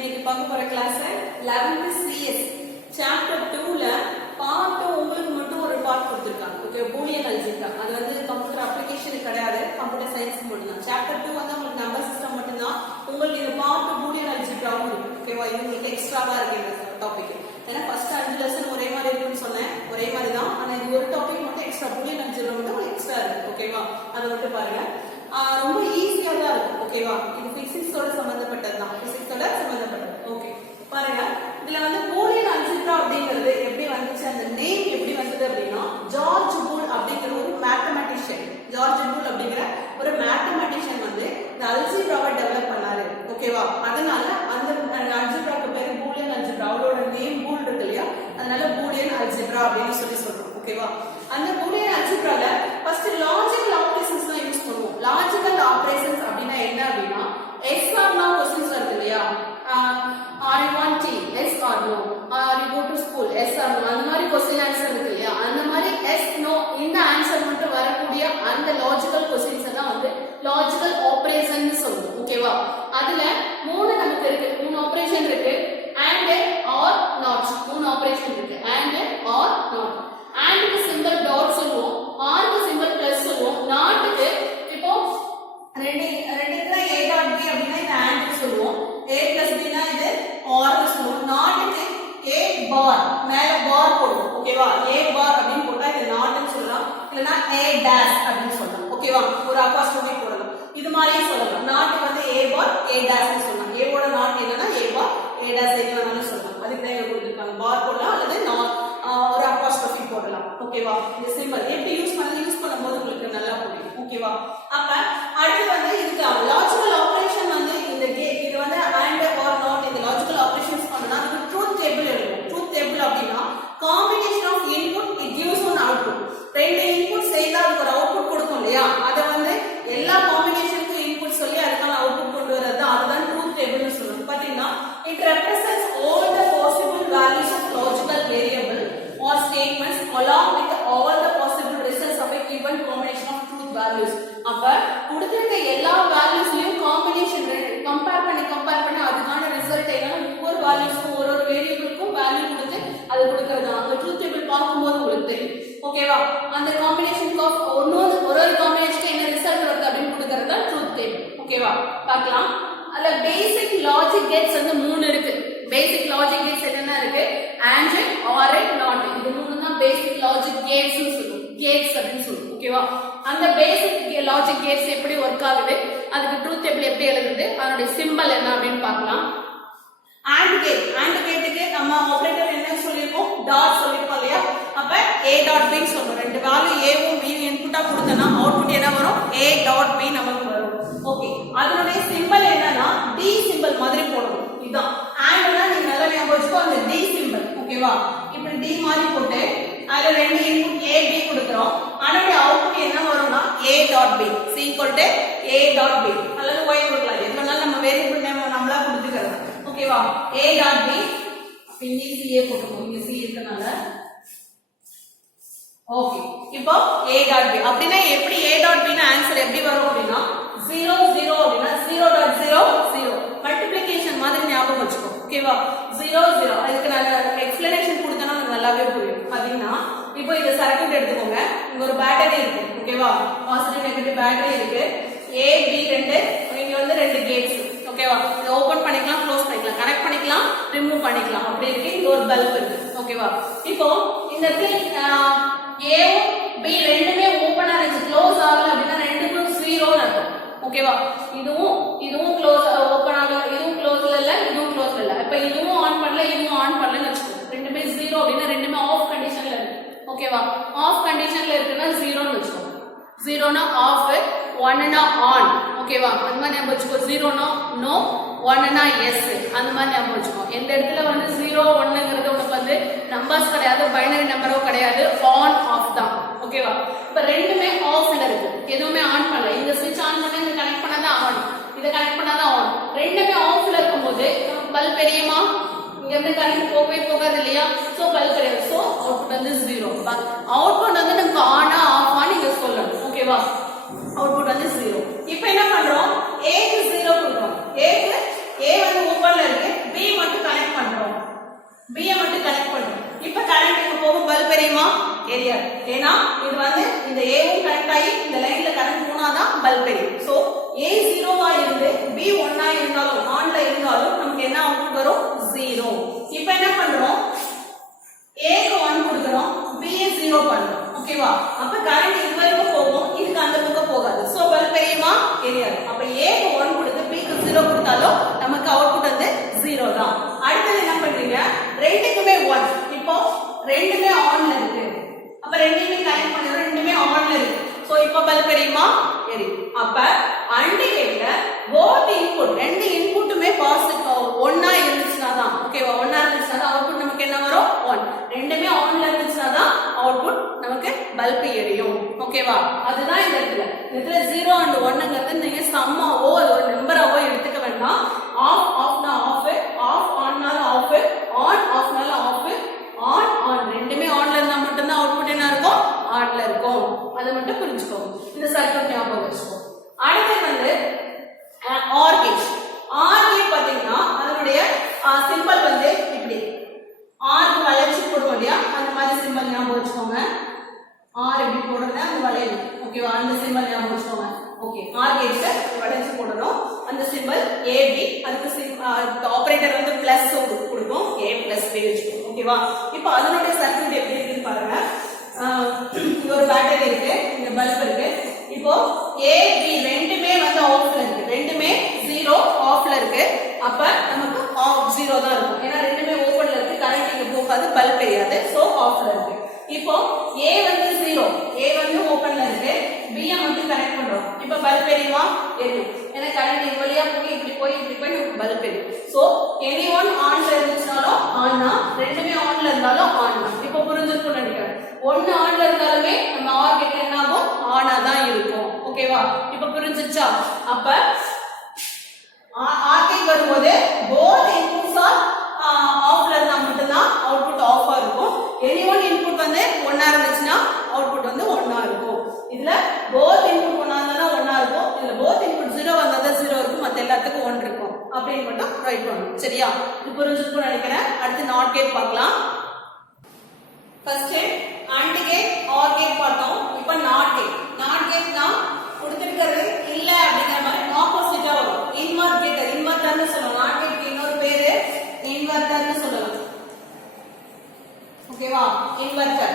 இன்னைக்கு பார்க்க போற கிளாஸ் 11th CS சாப்டர் 2ல பார்ட் உங்களுக்கு மட்டும் ஒரு பார்ட் கொடுத்திருக்காங்க. Okay, Boolean algebra. அது வந்து கம்ப்யூட்டர் அப்ளிகேஷன் கிடையாது, கம்ப்யூட்டர் சயின்ஸ் மட்டும் தான். சாப்டர் 2 வந்து உங்களுக்கு நம்பர் சிஸ்டம் மட்டும் தான். உங்களுக்கு இந்த பார்ட் பூலியன் அல்ஜிப்ராவும் இருக்கு. ஓகேவா, இது உங்களுக்கு எக்ஸ்ட்ராவா இருக்கு இந்த டாபிக். ஏன்னா ஃபர்ஸ்ட் 5 லெசன் ஒரே மாதிரி இருக்குன்னு சொன்னேன், ஒரே மாதிரி தான். ஆனா இது ஒரு டாபிக் மட்டும் எக்ஸ்ட்ரா, பூலியன் அல்ஜிப்ரா மட்டும் எக்ஸ்ட்ரா இருக்கு. ஓகேவா, அதை மட்டும் பாருங்க. ரொம்ப ஈஸியா தான் இருக்கும். ஓகேவா, இது பிசிக்ஸோட சம்பந்தப்பட்டது தான், பிசிக்ஸோட சம்பந்தப்பட்டது. ஓகே, பாருங்க. இதுல வந்து பூலியன் அல்ஜிப்ரா அப்படிங்கிறது எப்படி வந்துச்சு, அந்த நேம் எப்படி வந்தது அப்படின்னா, ஜார்ஜ் பூல் அப்படிங்கிற ஒரு மேத்தமெட்டிஷியன், ஜார்ஜ் பூல் அப்படிங்கிற ஒரு மேத்தமெட்டிஷியன் வந்து இந்த அல்ஜிப்ராவை டெவலப் பண்ணாரு. ஓகேவா, அதனால அந்த அல்ஜிப்ராக்கு பேரு பூலியன் அல்ஜிப்ரா. அவரோட நேம் பூல் இருக்கு இல்லையா, அதனால பூலியன் அல்ஜிப்ரா அப்படின்னு சொல்றோம். ஓகேவா, அந்த பூலியன் அல்ஜிப்ரால ஃபர்ஸ்ட் லாஜிக்கல் ஆபரேஷன்ஸ் தான் யூஸ் பண்ணுவோம். லாஜிக்கல் ஆபரேஷன்ஸ் அப்படின்னா என்ன அப்படின்னா, எஸ் ஆர் நோ क्वेश्चंस இருக்கு இல்லையா, are you want tea, yes or no, are you go to school, yes or no, அந்த மாதிரி क्वेश्चन ஆன்சர் இருக்கு இல்லையா, அந்த மாதிரி எஸ் நோ இந்த ஆன்சர் மட்டும் வரக்கூடிய அந்த லாஜிக்கல் क्वेश्चंस தான் வந்து லாஜிக்கல் ஆபரேஷன் சொல்லுவோம். ஓகேவா, அதுல மூணு நமக்கு இருக்கு, மூணு ஆபரேஷன் இருக்கு. and or not, மூணு ஆபரேஷன் இருக்கு. and or not. and க்கு சிம்பல் டாட் சொல்லுவோம், r க்கு சிம்பல் பிளஸ் சொல்லுவோம், not க்கு இப்போ ரெண்டுக்கு தான் a டாட் b அப்படினா இது and க்கு சொல்லுவோம், a plus b னா இது or க்கு சொல்லுவோம். not க்கு a பார் மேல பார் போடுவோம். ஓகேவா, a பார் அப்படினு போட்டா இது not ன்னு சொல்லலாம், இல்லனா a dash அப்படினு சொல்லலாம். ஓகேவா, ஒரு அப்பாஸ்ட்ரோபி போடலாம், இது மாதிரியே சொல்லலாம். not வந்து a பார் a dash ன்னு சொல்லலாம். a ஓட not என்னன்னா a பார் a dash என்னன்னு சொல்லலாம். அதுக்கு தான் கொடுத்திருக்காங்க, பார் போடலாம் அல்லது not ஒரு அப்பாஸ்ட்ரோபி போடலாம். ஓகேவா, இந்த சிம்பல் எப்படி யூஸ் பண்ணும்போது உங்களுக்கு நல்லா புரியும். ஓகேவா, அப்ப அடுத்து வந்து இதுக்கு லாஜிக்கல் ஆபரேஷன் வந்து இந்த இது வந்து and or not, இந்த லாஜிக்கல் ஆபரேஷன்ஸ் பண்ணா அதுக்கு ட்ரூத் டேபிள் எழுதுவோம். ட்ரூத் டேபிள் அப்படின்னா combination of input it gives one output. ரெண்டு இன்புட் சேர்ந்தா அதுக்கு ஒரு அவுட்புட் கொடுக்கும் இல்லையா, அத வந்து எல்லா காம்பினேஷனுக்கும் இன்புட் சொல்லி அதுக்கான அவுட்புட் கொண்டு வரது அதுதான் ட்ரூத் டேபிள்னு சொல்றோம். பாத்தீங்கன்னா it represents all the possible values of logical variable or statements along with all the possible results of a given combination of truth values. அப்ப கொடுத்திருக்க எல்லா வேல்யூஸ்லயும் காம்பினேஷன் கம்பேர் பண்ணி அதுக்கான ரிசல்ட் என்ன, ஒவ்வொரு வேல்யூஸ்க்கும் ஒரு வேரியபிளுக்கும் வேல்யூ கொடுத்து அது கொடுக்கிறது அந்த ட்ரூத் டேபிள் பார்க்கும்போது உங்களுக்கு தெரியும். ஓகேவா, அந்த காம்பினேஷனுக்கு ஒரு காம்பினேஷனுக்கு என்ன ரிசல்ட் வருது அப்படின்னு கொடுக்கிறது தான் ட்ரூத் டேபிள். ஓகேவா, பார்க்கலாம். அதுல பேசிக் லாஜிக் கேட்ஸ் வந்து மூணு இருக்கு. பேசிக் லாஜிக் கேட்ஸ் என்னென்ன இருக்கு, and or not, இது மூணு தான் பேசிக் லாஜிக் கேட்ஸ் னு சொல்லுவோம், கேட்ஸ் அப்படினு சொல்லுவோம். ஓகேவா, அந்த பேசிக் லாஜிக் கேட்ஸ் எப்படி வர்க் ஆகுது, அதுக்கு ட்ரூத் டேபிள் எப்படி எழுதுது, அதோட சிம்பல் என்ன அப்படினு பார்க்கலாம். and கேட்டுக்கு நம்ம ஆபரேட்டர் என்ன சொல்லிருக்கோம், டாட் சொல்லிருப்போம் இல்லையா, அப்ப a டாட் b னு சொல்றோம். ரெண்டு வேல்யூ a வும் b வும் இன்புட்டா கொடுத்தனா அவுட்புட் என்ன வரும், a டாட் b நமக்கு வரும். ஓகே, அதனுடைய சிம்பல் என்னன்னா d சிம்பல் மாதிரி போடணும். இதுதான் andனா நீங்க நல்லா ஞாபகம் வச்சுக்கோ, அந்த d சிம்பல். ஓகேவா, இப்படி d மாதிரி போட்டு அதுல ரெண்டு இன்புட் a b கொடுக்கிறோம். அதனுடைய அவுட்புட் என்ன வரும்னா a dot b c = a dot b அல்லது y கொடுக்கலாம், எதுனாலும் நம்ம வேரியபிள் நேம் நம்மளா கொடுத்துக்கலாம். ஓகேவா, a டாட் b இங்க ca போடுவோம், இங்க c இருக்கனால. ஓகே, இப்போ a டாட் b அப்படினா எப்படி a டாட் b ன ஆன்சர் எப்படி வரும் அப்படினா 0 0 அப்படினா 0.0 0 மல்டிப்ளிகேஷன் மாதிரி ஞாபகம் வச்சுக்கோ. ஓகேவா, 0 0 அதுக்கு நான் எக்ஸ்பிளனேஷன் கொடுத்தனா உங்களுக்கு நல்லாவே புரியும். பாத்தீங்கன்னா இப்போ இந்த சர்க்யூட் எடுத்துக்கோங்க, இங்க ஒரு பேட்டரி இருக்கு. ஓகேவா, பாசிட்டிவ் நெகட்டிவ் பேட்டரி இருக்கு, a b ரெண்டு, இங்க வந்து ரெண்டு கேட்ஸ். ஓகேவா, இத ஓபன் பண்ணிக்கலாம், க்ளோஸ் பண்ணிக்கலாம், கனெக்ட் பண்ணிக்கலாம், ரிமூவ் பண்ணிக்கலாம், அப்படி இருக்கு. இங்க ஒரு பல்ப் இருக்கு. ஓகேவா, இப்போ இந்த a b ரெண்டுமே ஓபன் ஆச்சு, க்ளோஸ் ஆகல அப்படினா ரெண்டுக்கும் 0 ன்னு அர்த்தம். ஓகேவா, இதுவும் க்ளோஸ் ஓபன் ஆகல, இதுவும் க்ளோஸ்ல இல்ல, இதுவும் க்ளோஸ்ல இல்ல. இப்ப இதுவும் ஆன் பண்ணல, இதுவும் ஆன் பண்ணலன்னு வெச்சுக்கோ, ரெண்டுமே 0 அப்படினா ரெண்டுமே ஆஃப் கண்டிஷன்ல இருக்கு. ஓகேவா, ஆஃப் கண்டிஷன்ல இருக்குன்னா 0 ன்னு வெச்சுக்கோ. 0 னா ஆஃப், 1 னா ஆன். ஓகேவா, அந்த மாதிரி ஞாபகம் வச்சுக்கோ. 0 னா நோ, 1 னா எஸ், அந்த மாதிரி ஞாபகம் வச்சுக்கோ. இந்த இடத்துல வந்து 0 1ங்கிறது உனக்கு வந்து நம்பர்ஸ் கிடையாது, பைனரி நம்பரோ கிடையாது, ஆன் ஆஃப் தான். ஓகேவா, இப்ப ரெண்டுமே ஆஃப்ல இருக்கு, எதுவுமே ஆன் பண்ணல. இந்த ஸ்விட்ச் ஆன் பண்ணா இந்த கனெக்ட் பண்ணாதான் ஆன், இத கனெக்ட் பண்ணாதான் ஆன். ரெண்டுமே ஆஃப்ல இருக்கும்போது பல்ப் எரியுமா, இங்க இருந்து கரண்ட் போகாது இல்லையா, சோ பல்ப் எரியும். சோ அவுட்புட் வந்து 0. அவுட்புட் வந்து நமக்கு ஆனா ஆஃப் ஆன் நீங்க சொல்லணும். ஓகேவா, அவுட்புட் வந்து 0. இப்போ என்ன பண்றோம், a க்கு 0 கொடுக்கிறோம். a வந்து ஓபன்ல இருக்கு, b B மட்டும் கனெக்ட் பண்றோம். இப்ப கரண்ட் இங்க போகும் பல்ப் எரியுமா? எரியாது. ஏன்னா இது வந்து இந்த A வும் கனெக்ட் ஆகி இந்த லைன்ல கரண்ட் போனாதான் பல்ப் எரியும். சோ A 0 ஆ இருந்து B 1 ஆ இருந்தாலும் ஆன்ல இருந்தாலும் நமக்கு என்ன அவுட்புட் வரும்? 0. இப்ப என்ன பண்றோம்? A க்கு 1 கொடுக்கறோம், B யை 0 பண்றோம். ஓகேவா? அப்ப கரண்ட் இது வரைக்கும் போகும், இதுக்கு அந்த பக்கம் போகாது. சோ பல்ப் எரியுமா? எரியாது. அப்ப A க்கு 1 கொடுத்து B க்கு 0 கொடுத்தாலும் நமக்கு அவுட்புட் வந்து 0 தான். அடுத்து என்ன பண்றீங்க? ரெண்டுக்குமே 1. இப்போ ரெண்டுமே ஆன்ல இருக்கு. அப்ப ரெண்டுமே கனெக்ட் பண்றோம், ரெண்டுமே ஆன்ல இருக்கு. சோ இப்போ பல்ப் எரியுமா? எரியும். அப்ப AND கேட்ல both input ரெண்டு இன்புட்டுமே பாசிட்டிவ் 1 ஆ இருந்துச்சுனா தான், ஓகேவா? 1 ஆ இருந்துச்சுனா அவுட்புட் நமக்கு என்ன வரும்? 1. ரெண்டுமே ஆன்ல இருந்துச்சுனா தான் அவுட்புட் நமக்கு பல்ப் எரியும். ஓகேவா? அதுதான் இந்த இடத்துல 0 and 1ங்கிறது நீங்க சம்மாவோ ஒரு நம்பராவோ எடுத்துக்க வேண்டாம். ஆஃப் ஆஃப்னா ஆஃப், ஆஃப் ஆன்னால ஆஃப், ஆன் ஆஃப்னால ஆஃப், ஆன் ஆன் ரெண்டுமே ஆன்ல இருந்தா மட்டும் தான் அவுட்புட் என்ன இருக்கும்? ஆன்ல இருக்கும். அதை மட்டும் புரிஞ்சுக்கோங்க. இந்த சர்க்யூட் ஞாபகம் வச்சுக்கோங்க. அடுத்து வந்து OR கேட். OR கேட் பாத்தீங்கன்னா அதனுடைய சிம்பல் வந்து இப்படி ஆர்க்கு வளைச்சு போடுவோம் இல்லையா, அந்த மாதிரி சிம்பல் ஞாபகம் வச்சுக்கோங்க. ஆர் எப்படி போடுறேன் அந்த வளையல், ஓகேவா? அந்த சிம்பல் ஞாபகம் வச்சுக்கோங்க. ஓகே, ஆர் கேட்ல வளைச்சு போடணும். அந்த சிம்பல் AB, அதுக்கு ஆபரேட்டர் வந்து பிளஸ் கொடுக்கும், A பிளஸ் B வச்சுக்கோங்க. ஓகேவா? இப்போ அதனுடைய சர்க்யூட் எப்படி இருக்குன்னு பாருங்க. இங்க ஒரு பேட்டரி இருக்கு, இந்த பல்ப் இருக்கு. இப்போ AB ரெண்டுமே வந்து ஆஃப்ல இருக்கு, ரெண்டுமே 0 ஆஃப்ல இருக்கு. அப்ப நமக்கு ஆஃப் 0 தான் இருக்கும். ஏன்னா ரெண்டுமே ஓபன்ல இருக்கு, கரண்ட் இங்க போகாது, பல்ப் எரியாது. சோ ஆஃப்ல இருக்கு. இப்போ A வந்து 0, A வந்து ஓபன்ல இருக்கு, B ய மட்டும் கனெக்ட் பண்றோம். இப்போ பல்ப் எரியுமா? எரியும். ஏன்னா கரண்ட் இது வழியா போய் இப்படி போய் நமக்கு பல்ப் எரியும். சோ எனிஒன் ஆன்ல இருந்துச்சாலும் ஆன்னா, ரெண்டுமே ஆன்ல இருந்தாலும் ஆன் தான். இப்போ புரிஞ்சிருக்கும்னு நினைக்கிறேன். ஒன்னு ஆன்ல இருந்தாலுமே நம்ம ஆர் கேட்ல என்ன ஆகும்? ஆனா தான் இருக்கும். ஓகேவா? இப்போ புரிஞ்சிச்சா? அப்ப ஆர் கேட் வரும்போது both inputs are ஆஃப்ல இருந்தா மட்டும் தான் அவுட்புட் ஆஃபா இருக்கும். எனிஒன் இன்புட் வந்து 1 ஆ இருந்துச்சுன்னா அவுட்புட் வந்து 1 ஆ இருக்கும். இதுல both input 1 ஆ இருந்தா 1 ஆ இருக்கும். இதுல both input 0 வந்தா 0 இருக்கும், மத்த எல்லாத்துக்கும் 1 இருக்கும். அப்படின்னு மட்டும் ரைட் பண்ணணும். சரியா? இது புரிஞ்சிருக்கும்னு நினைக்கிறேன். அடுத்து நாட் கேட் பார்க்கலாம். First AND gate, OR gate பார்த்தோம். இப்போ நாட் கேட். நாட் கேட்னா கொடுத்திருக்கிறது இல்ல அப்படிங்கிற மாதிரி ஆப்போசிட்டா வரும். இன்வெர்ட்டர், இன்வெர்ட்டர்னு சொல்லலாம். நாட் கேட்க்கு இன்னொரு பேரு இன்வெர்ட்டர்னு சொல்லலாம். ஓகேவா? இன்வெர்ட்டர்.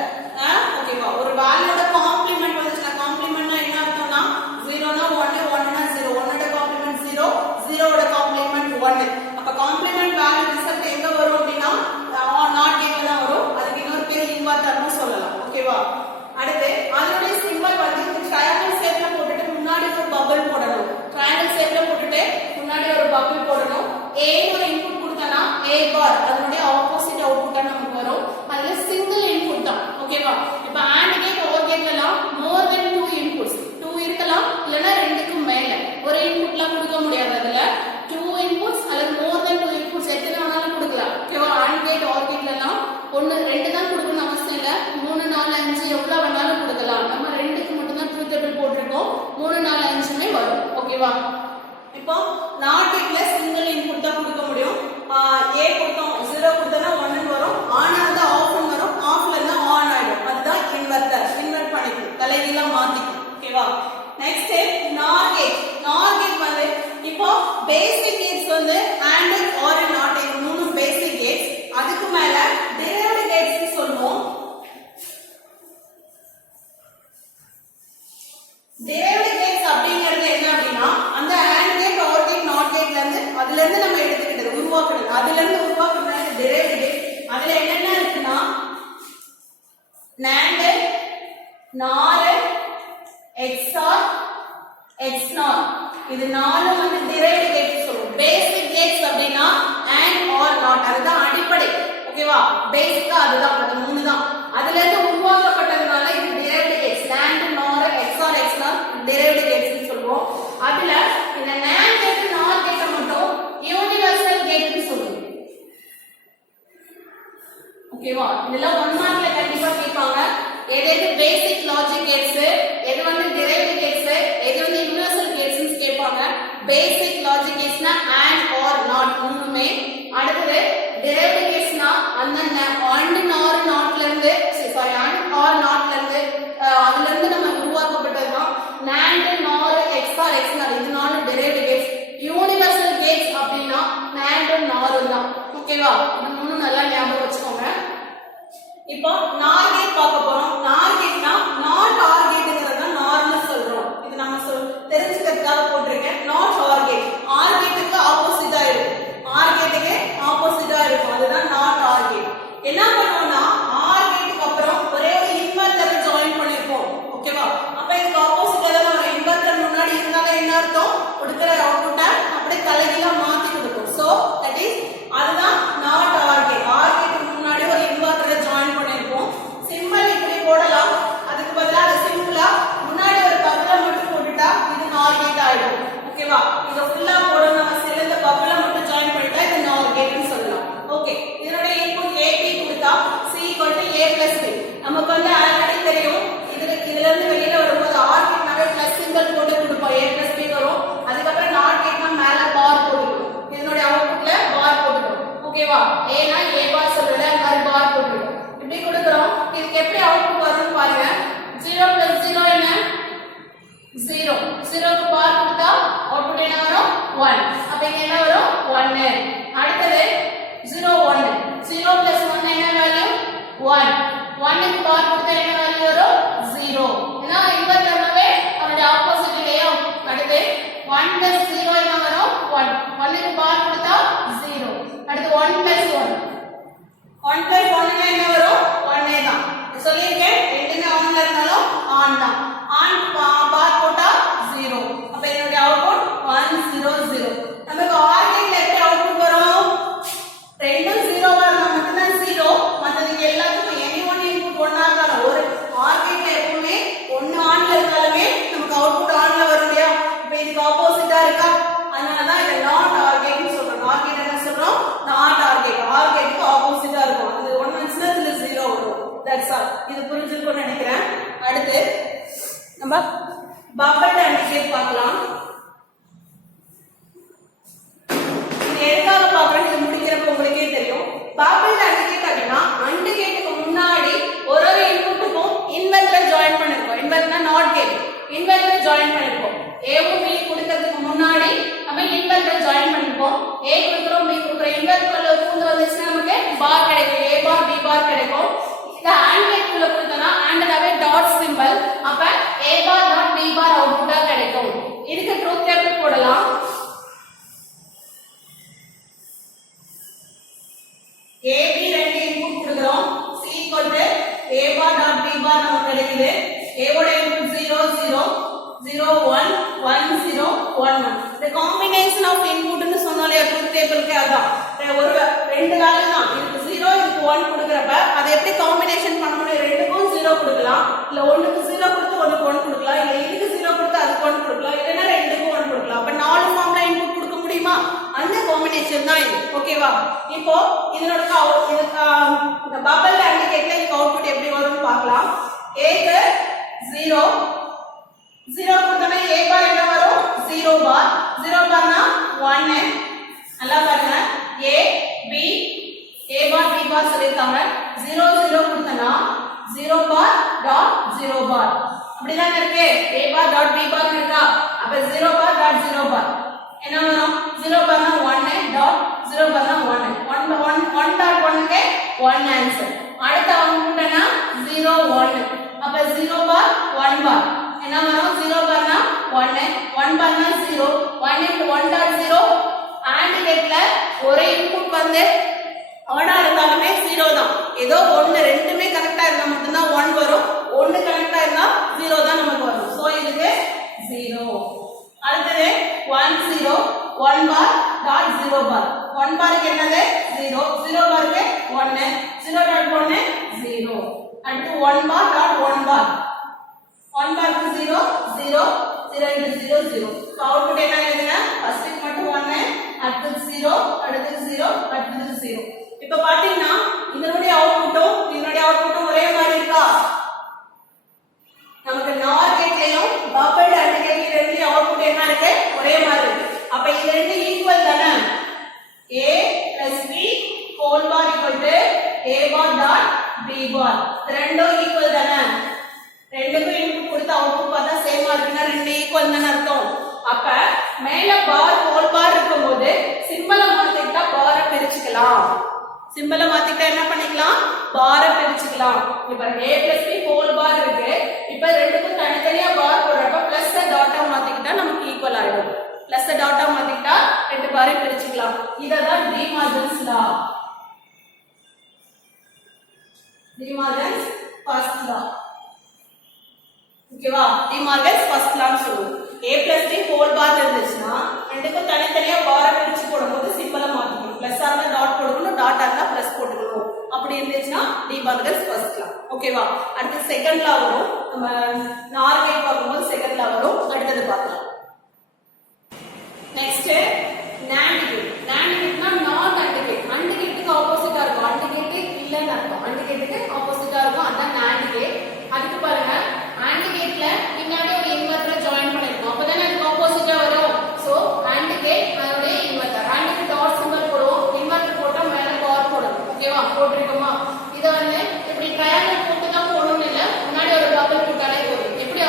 ஓகேவா? ஒரு வேல்யூட காம்ப்ளிமென்ட் வந்துச்சுனா, காம்ப்ளிமென்ட்னா என்ன அர்த்தம்னா 0 னா 1, 1 னா 0, 1 ஓட காம்ப்ளிமென்ட் 0, 0 ஓட காம்ப்ளிமென்ட் 1. அப்ப காம்ப்ளிமென்ட் வேல்யூ ரிசல்ட் எங்க வரும் அப்படினா நாட் கேட்ல தான் வரும். அதுக்கு இன்னொரு பேர் இன்வெர்ட்டர்னு சொல்லலாம். ஓகேவா? அடுத்து அதனுடைய சிம்பல் வந்து ட்ரையாங்கிள் ஷேப்ல போட்டுட்டு முன்னாடி ஒரு பபிள் போடணும். ட்ரையாங்கிள் ஷேப்ல போட்டுட்டு முன்னாடி ஒரு பபிள் போடணும். A ஒரு இன்புட் கொடுத்தனா A பார் அதனுடைய ஆப்போசிட் அவுட்புட்டா நமக்கு வரும். அதுல சிங்கிள் இன்புட் தான். ஓகேவா? இப்போ AND கேட் OR கேட்லலாம் மோர் தென் 2 இன்புட்ஸ் 2 இருக்கலாம், இல்லனா ரெண்டுக்கு மேல. ஒரு இன்புட்லாம் கொடுக்க முடியாது. அதுல 2 இன்புட்ஸ் அல்லது மோர் தென் 2 இன்புட்ஸ் எத்தனை வேணாலும் கொடுக்கலாம். ஓகேவா? AND கேட் OR கேட்லலாம் 1 2 தான் கொடுக்கணும் அவசியம் இல்ல. 3 4 5 எவ்வளவு வேணாலும் கொடுக்கலாம். நம்ம ரெண்டுக்கு மட்டும் தான் ட்ரூத் டேபிள் போட்டுருக்கோம். 3 4 5மே வரும். ஓகேவா? இப்போ நாட் கேட்ல சிங்கிள் இன்புட் தான் கொடுக்க முடியும். A கொடுத்தோம் 0 கொடுத்தனா 1 ன்னு வரும். ஆன் இருந்தா ஆஃப் ன்னு வரும், ஆஃப்ல இருந்தா ஆன் ஆயிடும். அதுதான் இன்வெர்ட்டர். இன்வெர்ட் பண்ணிக்கும், தலைகீழா மாத்திக்கும். ஓகேவா? Next not gate. Not gate வந்து இப்போ பேசிக் கேட்ஸ் வந்து AND OR நாட் இந்த மூணு பேசிக் கேட்ஸ். அதுக்கு மேல derived கேட்ஸ் சொல்லுவோம். derived கேட்ஸ் அப்படிங்கிறது என்ன அப்படின்னா அந்த AND gate OR gate not கேட்ல இருந்து அதுல இருந்து நம்ம எடுத்துக்கிட்டது உருவாக்குறது, அதுல இருந்து உருவாக்குறது derived கேட். அதுல என்னென்ன இருக்குன்னா NAND, NOR, XOR, XNOR. இது நாலும் வந்து derived கேட்ஸ் சொல்லுவோம். பேசிக் கேட்ஸ் அப்படின்னா AND OR NOT, அதுதான் அடிப்படை. ஓகேவா? பேசிக்கா அதுதான், அது மூணு தான். அதுல இருந்து உருவாக்கப்பட்டதுனால இது derived gates. NAND, NOR, XOR, XNOR derived gates சொல்லுவோம். அதுல இந்த NAND கேட் NOR கேட் மட்டும் யூனிவர்சல் கேட்னு சொல்லுவோம். ஓகேவா? இதெல்லாம் 1 மார்க்ல கண்டிப்பா கேட்பாங்க. எது பேசிக் லாஜிக் கேட்ஸ், எது வந்து derived கேட்ஸ், எது வந்து யூனிவர்சல் கேட்ஸ்னு கேட்பாங்க. பேசிக் லாஜிக் கேட்ஸ்னா AND OR NOT மூணுமே. அடுத்து derived கேட்ஸ்னா அந்த ஓகேவா? இது மூணு நல்லா ஞாபகம் வச்சுக்கோங்க. இப்போ நார் கேட் பார்க்க போறோம். நார் கேட்னா நாட் ஆர் கேட்ங்கறத நார்னு சொல்றோம். இது நம்ம தெரிஞ்சுக்கிறதுக்காக போட்டிருக்கேன். Not or gate. ஆர் கேட்டுக்கு ஆப்போசிட்டா இருக்கும். ஆர் கேட்டுக்கு ஆப்போசிட்டா இருக்கும். அதுதான் நாட் ஆர் கேட். என்ன பண்ணுவோம்னா ஆர் கேட்டுக்கு அப்புறம் ஒரே ஒரு இன்வெர்ட்டரை ஜாயின் பண்ணிருப்போம். ஓகேவா? அப்ப இதுக்கு ஆப்போசிட்டா தான் ஒரு இன்வெர்ட்டர் முன்னாடி இருந்தாலும் என்ன அர்த்தம்? கொடுக்கிற அவுட்புட்டை அப்படியே தலைகீழா மாத்தி கொடுக்கும். சோ தட் இஸ் அதுதான் நாட் ஆர் கேட். ஆர் கேட்டுக்கு முன்னாடி ஒரு இன்வெர்ட்டரை ஜாயின் பண்ணிருப்போம். சிம்பிள் இப்படி போடலாம். அதுக்கு பதிலா அது சிம்பிளா முன்னாடி ஒரு பப்பிளை மட்டும் போட்டுட்டா இது நார் கேட் ஆயிடும். ஓகேவா? இத ஃபுல்லா போடணும் அவசியம் இல்ல. இந்த பப்பிளை மட்டும் ஜாயின் பண்ணிட்டா இது நார் கேட்னு சொல்லலாம். ஓகே, இதனுடைய இன்புட் AB கொடுத்தா C A + B. நமக்கு வந்து ஆல்ரெடி தெரியும். இதுல இருந்து வெளியில வரும்போது ஆர் கேட்னாவே பிளஸ் சிம்பல் போட்டு கொடுப்போம். A + B வரும். அதுக்கு அப்புறம் நாட் கேட்னா மேல பார் போட்டுக்கணும். இதனுடைய அவுட்புட்ல பார் போட்டுக்கணும். ஓகேவா? ஏனா A பார் சொல்றல அந்த மாதிரி பார் போட்டுக்கணும். இப்படி கொடுக்கிறோம். இதுக்கு எப்படி அவுட்புட் வரும்னு பாருங்க. 0 + 0 என்ன? 0. 0 க்கு பார் கொடுத்தா அவுட்புட் என்ன வரும்? 1. அப்ப இங்க என்ன வரும்? 1. அடுத்து 0 1. 0 + 1 என்ன வேல்யூ? 1. 1 க்கு பார் கொடுத்தா என்ன வேல்யூ வரும்? 0. ஏன்னா இன்வெர்ட்டர்னாவே அதோட ஆப்போசிட் இல்லையா? அடுத்து 1 + 0 என்ன வரும்? 1. 1 க்கு பார் கொடுத்தா 0. அடுத்து 1 + 1. 1 + 1 என்ன வரும்? 1 தான். சொல்லிருக்கேன். ரெண்டுமே ஆன்ல இருந்தாலும் ஆன் தான். ஆன் பார் போட்டா 0. அப்ப என்னோட அவுட்புட் 1 0 0. நமக்கு ஆர் கேட்ல எப்படி அவுட்புட் வரும்? ரெண்டும் 0 வரணும். மட்டும்தான் 0. மத்ததுக்கு எல்லாத்துக்கும் எனி ஒன் இன்புட் ஒண்ணா இருந்தாலும் ஒரு ஆர் கேட்ல எப்பவுமே ஒன்னு ஆன்ல இருந்தாலுமே நமக்கு அவுட்புட் ஆன்ல வரும் இல்லையா? இப்ப இதுக்கு ஆப்போசிட்டா இருக்கா? அதனாலதான் இத நாட் ஆர் கேட்னு சொல்றோம். ஆர் கேட் என்ன சொல்றோம்? Not or gate. ஆர் கேட்க்கு ஆப்போசிட்டா இருக்கும். அது 1 வந்துச்சுன்னா இதுல 0 வரும். That's all. இது புரிஞ்சிருக்கும்னு நினைக்கிறேன். அடுத்து நம்ம பஃபர்ட் அண்ட் கேட் பார்க்கலாம். இது எதுக்காக பார்க்கறோம்? இது முடிக்கிறப்ப உங்களுக்கே தெரியும். பஃபர்ட் அண்ட் கேட் அப்படின்னா அண்ட் கேட்டுக்கு முன்னாடி ஒரு இன்புட்டுக்கும் இன்வெர்ட்டரை ஜாயின் பண்ணிருக்கோம். இன்வெர்ட்டர்னா நாட் கேட். இன்வெர்ட்டரை ஜாயின் பண்ணிருக்கோம். ஏவும் B கொடுக்கிறதுக்கு முன்னாடி நம்ம இன்வெர்ட்டரை ஜாயின் பண்ணிருப்போம். A கொடுக்கிறோம், B கொடுக்கிறோம். இன்வெர்ட்டர்ல பூந்து வந்துச்சுன்னா நமக்கு பார் கிடைக்கும். A பார் B பார் கிடைக்கும். இந்த AND கேட்குள்ள கொடுத்தனா ANDனாவே டாட் சிம்பல். அப்ப A bar dot B bar அவுட்புட்டா கிடைக்கும். இதுக்கு ட்ரூத் டேபிள் போடலாம். AB ரெண்டு இன்புட் கொடுக்கிறோம். C A bar dot B bar நமக்கு கிடைக்குது. A ஓட input 0 0 0 1 1 0 1 1. the combination of input னு சொன்னாலே ட்ரூத் டேபிளுக்கு அதான். ஒரு ரெண்டு வேல்யூ தான். இதுக்கு 0 இதுக்கு 1 கொடுக்கறப்ப அதை எப்படி காம்பினேஷன் பண்ண முடியும்? ரெண்டுக்கும் 0 கொடுக்கலாம். இல்ல ஒண்ணுக்கு 0 கொடுத்து ஒண்ணுக்கு 1 கொடுக்கலாம். இல்ல இதுக்கு 0 கொடுத்து அதுக்கு 1 கொடுக்கலாம். இல்லனா ரெண்டுக்கும் 1 கொடுக்கலாம். அப்ப நாலு ஃபார்ம்ல இன்புட் கொடுக்க முடியுமா? அந்த காம்பினேஷன் தான் இது. ஓகேவா? இப்போ இதனோட இந்த பபிள் அண்ட் கேட்ல இதுக்கு அவுட்புட் எப்படி வரும்னு பார்க்கலாம். A க்கு 0 0 கொடுத்தா A பார் என்ன வரும்? 0 பார். 0 பார்னா 1. நல்லா பாருங்க. A B A bar B பார் சொல்லிருக்காங்க. 0 0 கொடுத்தனா 0 பார் டாட் 0 பார். அப்படிதான் இருக்கு. A பார் டாட் B பார் இருக்கா? அப்ப 0 பார் டாட் 0 பார் என்ன வரும்? 0 பார்னா 1 டாட் 0 பார்னா 1 1 டாட் 1 க்கு 1 ஆன்சர். அடுத்த அவுட்புட் என்ன? 0 1. அப்ப 0 பார் 1 பார் என்ன வரும்? 0 பார்னா 1 1 பார்னா 0 1 into 1 dot 0. AND கேட்ல ஒரே இன்புட் வந்து ஆடா இருந்தாலுமே 0 தான். ஏதோ ஒன்னு ரெண்டுமே கரெக்ட்டா இருந்தா மட்டும் தான் 1 வரும். ஒன்னு கரெக்ட்டா இருந்தா 0 தான் நமக்கு வரும். சோ இதுக்கு 0. அடுத்து 1 0 1 பார் டாட் 0 பார். 1 பாருக்கு என்னது? 0 0 பாருக்கு 1 0 டாட் 1 0. அடுத்து 1 பார் டாட் 1 பார் 1 பாருக்கு 0 0 0 into 0 0. So output என்ன எழுதுங்க? first க்கு மட்டும் 1 அடுத்து 0 அடுத்து 0 அடுத்து 0. இப்போ பாத்தீங்கன்னா இதனுடைய அவுட்புட்டும் ஒரே மாதிரி இருக்கா? நமக்கு NOR கேட்லயும் பஃபர்ட் அண்ட் கேட்ல ரெண்டு அவுட்புட் என்ன இருக்கு? ஒரே மாதிரி இருக்கு. அப்ப இது ரெண்டு ஈக்குவல் தானே? A plus B whole bar equal to A bar dot B bar. ரெண்டும் ஈக்குவல் தானே? ரெண்டுக்கும் இன்புட் கொடுத்து அவுட்புட் பார்த்தா சேமா இருக்குன்னா ரெண்டு ஈக்குவல் தானே அர்த்தம். அப்ப மேல பார் ஹோல் பார் இருக்கும்போது சிம்பலை மாத்திட்டா பாரை பிரிச்சுக்கலாம். சிம்பலை மாத்திட்டா என்ன பண்ணிக்கலாம், பார பிரிச்சுக்கலாம். இப்ப a plus b ஹோல் பார் இருக்கு. இப்ப ரெண்டுக்கும் தனித்தனியா பார் போடுறப்ப பிளஸ் டாட்டா மாத்திக்கிட்டா நமக்கு ஈக்குவல் ஆயிடும். பிளஸ் டாட்டா மாத்திக்கிட்டா ரெண்டு பாரை பிரிச்சுக்கலாம். இததான் de Morgan's law. D Morgan's first law. ஓகேவா, டி மார்கன்ஸ் ஃபர்ஸ்ட் லான்னு சொல்லுவோம். a plus b whole bar இருந்துச்சுன்னா ரெண்டுக்கும் தனித்தனியா பாரை பிரிச்சு போடும்போது சிம்பலை மாத்திக்கணும். பிளஸ் ஆனா டாட் போடணும், டாட் ஆனா பிளஸ் போட்டுக்கணும். அப்படி இருந்துச்சுன்னா டி மார்கன்ஸ் ஃபர்ஸ்ட் லா. ஓகேவா, அடுத்து செகண்ட் லா வரும். நம்ம நார்மல் பார்க்கும்போது செகண்ட் லா வரும். அடுத்தது பார்க்கலாம். Next NAND gate. NAND கேட்னா நாட் AND கேட். AND கேட்டுக்கு ஆப்போசிட்டா இருக்கும். AND கேட் இல்லன்னு அர்த்தம். AND கேட்டுக்கு ஆப்போசிட்டா இருக்கும். அதான் NAND கேட். அதுக்கு பாருங்க, AND கேட்ல பின்னாடி ஒரு இன்வெர்ட்டர் ஜாயின் பண்ணிருக்கோம். அப்பதானே அதுக்கு ஆப்போசிட்டா வரும். சோ AND கேட் அதோட இன்வெர்ட்டர். AND க்கு டாட் சிம்பல் போடுவோம். இன்வெர்ட்டர் போட்டா மேல பார் போடணும். ஓகேவா, போட்டுருக்கோமா? இத வந்து இப்படி ட்ரையாங்கிள் போட்டு தான் போடணும் இல்ல, முன்னாடி ஒரு பபிள் போட்டாலே போதும். எப்படி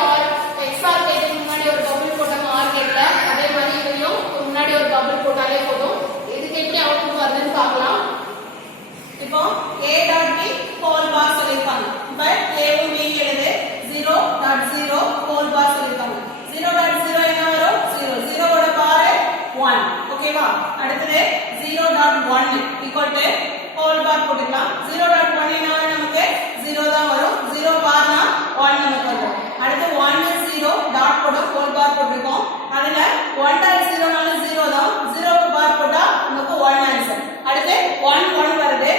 XOR கேட்டுக்கு முன்னாடி ஒரு பபிள் போட்டாங்க OR கேட்ல, அதே மாதிரி இதுலயும் முன்னாடி ஒரு பபிள் போட்டாலே போதும். இதுக்கு எப்படி அவுட்புட் வருதுன்னு பார்க்கலாம். இப்போ a டாட் b ஹோல் பார் சொல்லிருக்காங்க. இப்ப a வும் b எழுது 0.0 ஹோல் பார் சொல்லிருக்காங்க. 0.0 என்ன வரும்? 0. 0 ஓட பார் 1. ஓகேவா, அடுத்து 0.1 ஈக்குவல் டு ஹோல் பார் போட்டுக்கலாம். 0.1 என்ன வரும்? நமக்கு 0 தான் வரும். 0 பார்னா 1 நமக்கு வரும். அடுத்து 1 0 டாட் போட ஹோல் பார் போட்டுருக்கோம். அதுல 1.0 நால 0 தான். 0 க்கு பார் போட்டா நமக்கு 1 ஆன்சர். அடுத்து 1 1 வருது.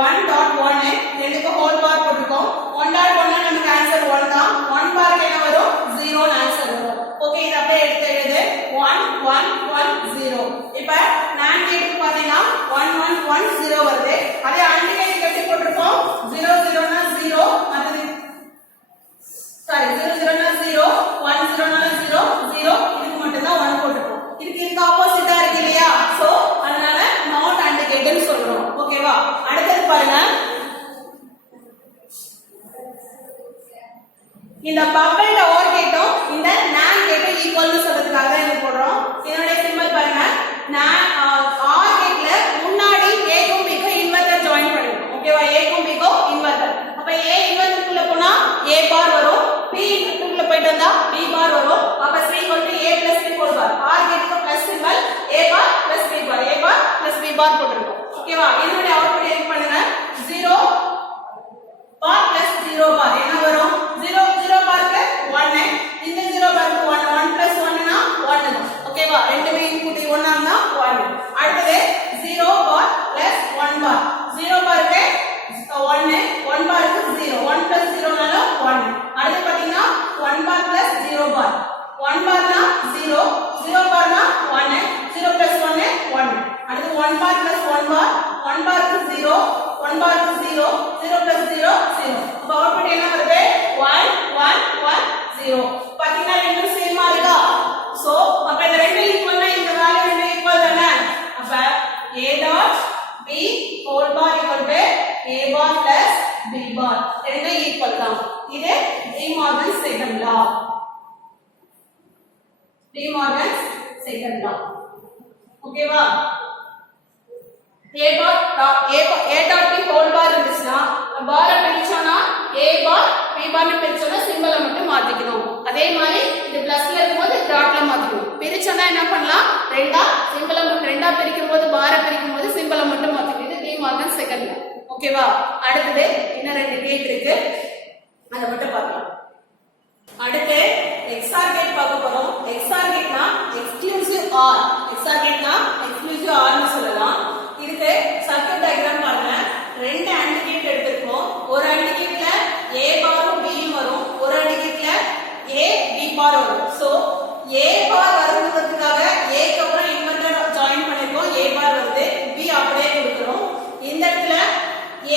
1.1 ரெண்டுக்கு ஹோல் பார் போட்டுருக்கோம். 1.1 நமக்கு ஆன்சர் 1 தான். 1 பாருக்கு என்ன வரும்? 0 ஆன்சர் வரும். ஓகே, இத அப்படியே எடுத்து எழுது. 1 1 1 0. இப்ப NAND கேட்டுக்கு பாத்தீங்கன்னா 1 1 1 0 வருது. அதே AND கேட்டுக்கு எப்படி போட்டுருக்கோம்? 0 0 னா 0, மத்தது சாரி 0 0 னா 0, 1 0 னா 0 0, இதுக்கு மட்டும் தான் 1 போட்டுருக்கோம். இதுக்கு ஆப்போசிட்டா இருக்கு இல்லையா? சோ அதனால நாட் AND கேட்னு சொல்றோம். ஓகேவா, அடுத்து பாருங்க, இந்த பபிள் OR கேட்டும் இந்த NAND கேட்டும் ஈக்குவல்னு சொல்றதுக்காக தான் இது போடுறோம். இதனுடைய சிம்பல் பாருங்க, OR கேட்ல முன்னாடி a க்கும் b க்கும் இன்வெர்ட்டர் ஜாயின் பண்ணிருக்கோம். ஓகேவா, a க்கும் b க்கும் இன்வெர்ட்டர். அப்ப a இன்வெர்ட்டருக்குள்ள போனா a பார் வரும், b இன்வெர்ட்டருக்குள்ள போயிட்டு வந்தா b பார் வரும். அப்ப c a plus b whole bar. OR கேட்க்கு plus symbol a bar plus b bar, a bar plus b bar போட்டுருக்கோம். ஓகேவா, இதனுடைய அவுட்புட் என்ன பண்ணுங்க, 0 பார் plus 0 பார் என்ன வரும்? 0 0 பாருக்கு 1, இந்த 0 பாருக்கு 1, 1 plus 1 னா 1 தான். ஓகேவா, ரெண்டுமே இன்புட் 1 ஆனா 1. அடுத்து 0 பார் plus 1 பார். 0 பாருக்கு 1, 1 பாருக்கு 0, 1 plus 0 னால 1. அடுத்து பாத்தீங்கன்னா 1 பார் plus 0 பார். 1 பார்னா 0, 0 பார்னா 1, 0 plus 1 1. அடுத்து 1 பார் plus 1 பார். 1 பாருக்கு 0, 1 பாருக்கு 0, 0 plus 0 0. அப்ப அவுட்புட் என்ன வருது? 1 1 1 0. பாத்தீங்கன்னா ரெண்டும் சேமா இருக்கா? சோ அப்ப இந்த ரெண்டு ஈக்குவல்னா இந்த வேல்யூ ரெண்டு ஈக்குவல் தானே? அப்ப a dot b whole bar equal to a bar plus b bar. ரெண்டும் ஈக்குவல் தான். இது De Morgan's second law. D Morgan's second law. ஓகேவா, a dot b whole bar இருந்துச்சுன்னா பார பிரிச்சோம்னா a பார் b பார் பிரிச்சோம்னா சிம்பலை மட்டும் மாத்திக்கணும். அதே மாதிரி இது பிளஸ்ல இருக்கும்போது டாட்ல மாத்திக்கணும். பிரிச்சோம்னா என்ன பண்ணலாம், ரெண்டா சிம்பலை ரெண்டா பிரிக்கும் போது பார பிரிக்கும் போது சிம்பலை மட்டும் மாத்திக்கணும். இது டி மார்கன் செகண்ட் லா. ஓகேவா, அடுத்தது இன்னும் ரெண்டு கேட் இருக்கு, அதை மட்டும் பார்க்கலாம். அடுத்து XOR கேட் பார்க்க போறோம். XOR கேட்னா எக்ஸ்க்ளூசிவ் OR. XOR கேட்னா எக்ஸ்க்ளூசிவ் OR னு சொல்லலாம். இதுக்கு சர்க்யூட் டயகிராம் பாருங்க. ரெண்டு AND கேட் எடுத்துப்போம். ஒரு AND கேட்ல a பாரும் b வரும், ஒரு AND கேட்ல a b பார் வரும். சோ a பார் வரதுக்காக a க்கு அப்புறம் இன்வெர்ட்டர் ஜாயின் பண்ணிருக்கோம், a பார் வருது, b அப்படியே கொடுக்கிறோம். இந்த இடத்துல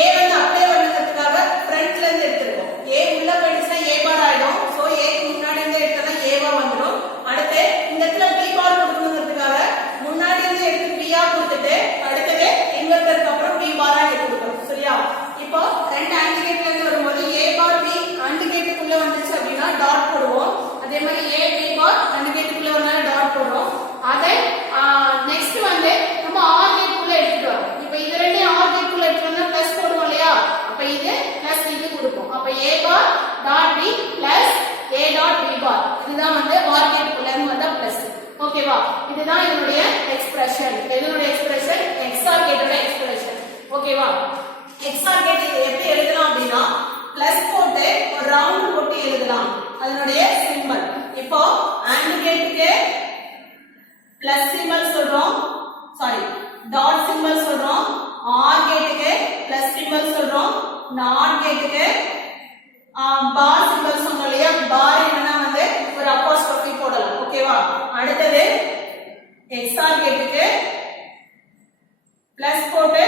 a வந்து அப்படியே வரதுக்காக ஃப்ரண்ட்ல இருந்து எடுத்துறோம். a உள்ள போயிடுச்சுனா a பார் ஆயிடும். சோ a க்கு முன்னாடி இருந்து எடுத்தா a வா வந்துரும். அடுத்து இந்த இடத்துல b பார் கொடுக்கணும்ன்றதுக்காக முன்னாடி இருந்து எடுத்து b ஆ கொடுத்து ஓகேவா XOR கேட் இதை எப்படி எழுதலாம் அப்படின்னா பிளஸ் போட்டு ஒரு ரவுண்ட் போட்டு எழுதலாம் அதனுடைய சிம்பல் இப்போ AND கேட்டுக்கு பிளஸ் சிம்பல் சொல்றோம் சாரி டாட் சிம்பல் சொல்றோம் OR கேட்டுக்கு பிளஸ் சிம்பல் சொல்றோம் NOT கேட்டுக்கு பார் சிம்பல் சொன்னோம் இல்லையா பார் என்னன்னா வந்து ஒரு அப்போஸ்ட்ரோபி போடலாம் ஓகேவா அடுத்தது XOR கேட்டுக்கு பிளஸ் போட்டு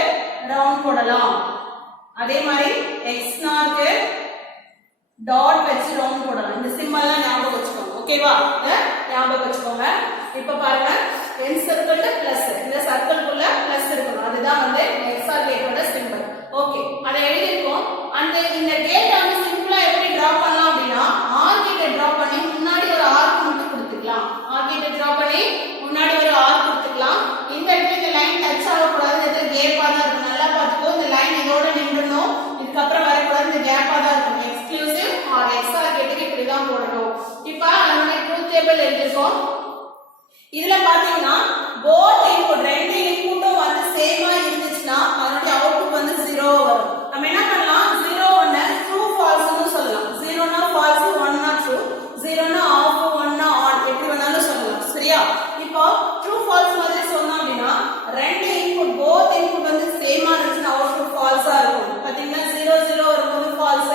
ரவுண்ட் போடலாம் அதே மாதிரி XNOR க்கு டாட் வச்சு ரவுண்ட் போடலாம் இந்த சிம்பல்லாம் ஞாபகம் வச்சுக்கோங்க ஓகேவா ஞாபகம் வச்சுக்கோங்க இப்ப பாருங்க n சர்க்கிள்ல பிளஸ் இந்த சர்க்கிள்குள்ள பிளஸ் இருக்கணும் அதுதான் வந்து XOR கேட்டோட சிம்பல் ஓகே அதை எழுதிருக்கோம் அந்த இந்த கேட் வந்து சிம்பிளா எப்படி டிரா பண்ணலாம் அப்படினா ஆர் கேட்டை டிரா பண்ணி முன்னாடி ஒரு ஆர்க் மட்டும் கொடுத்துக்கலாம் ஆர் கேட்டை டிரா பண்ணி முன்னாடி ஒரு ஆர்க் கொடுத்துக்கலாம் இந்த இடத்துல இந்த லைன் டச் ஆக கூடாது இது கேப்பா தான் இருக்கும் நல்லா பாத்துக்கோ இந்த லைன் இதோட நின்றணும் இதுக்கு அப்புறம் வர கூடாது இந்த கேப்பா தான் இருக்கும் எக்ஸ்க்ளூசிவ் ஆர் XOR கேட்டுக்கு இப்படி தான் போடணும் இப்போ அதனுடைய ட்ரூத் டேபிள் எழுதிருக்கோம் இதுல பாத்தீங்கன்னா both input ரெண்டு இன்புட்டும் வந்து சேமா இருந்துச்சுனா அதனுடைய அவுட்புட் வந்து 0 வரும் நம்ம என்ன பண்ணலாம் 0 1 true false னு சொல்லலாம் 0 னா false 1 னா true 0 னா off 1 னா on எப்படி வேணாலும் சொல்லலாம் சரியா இப்போ true false மாதிரி சொன்னா அப்படினா ரெண்டு இன்புட் both input வந்து சேமா இருந்துச்சுனா அவுட்புட் false ஆ இருக்கும் பாத்தீங்கன்னா 0 0 வரும்போது false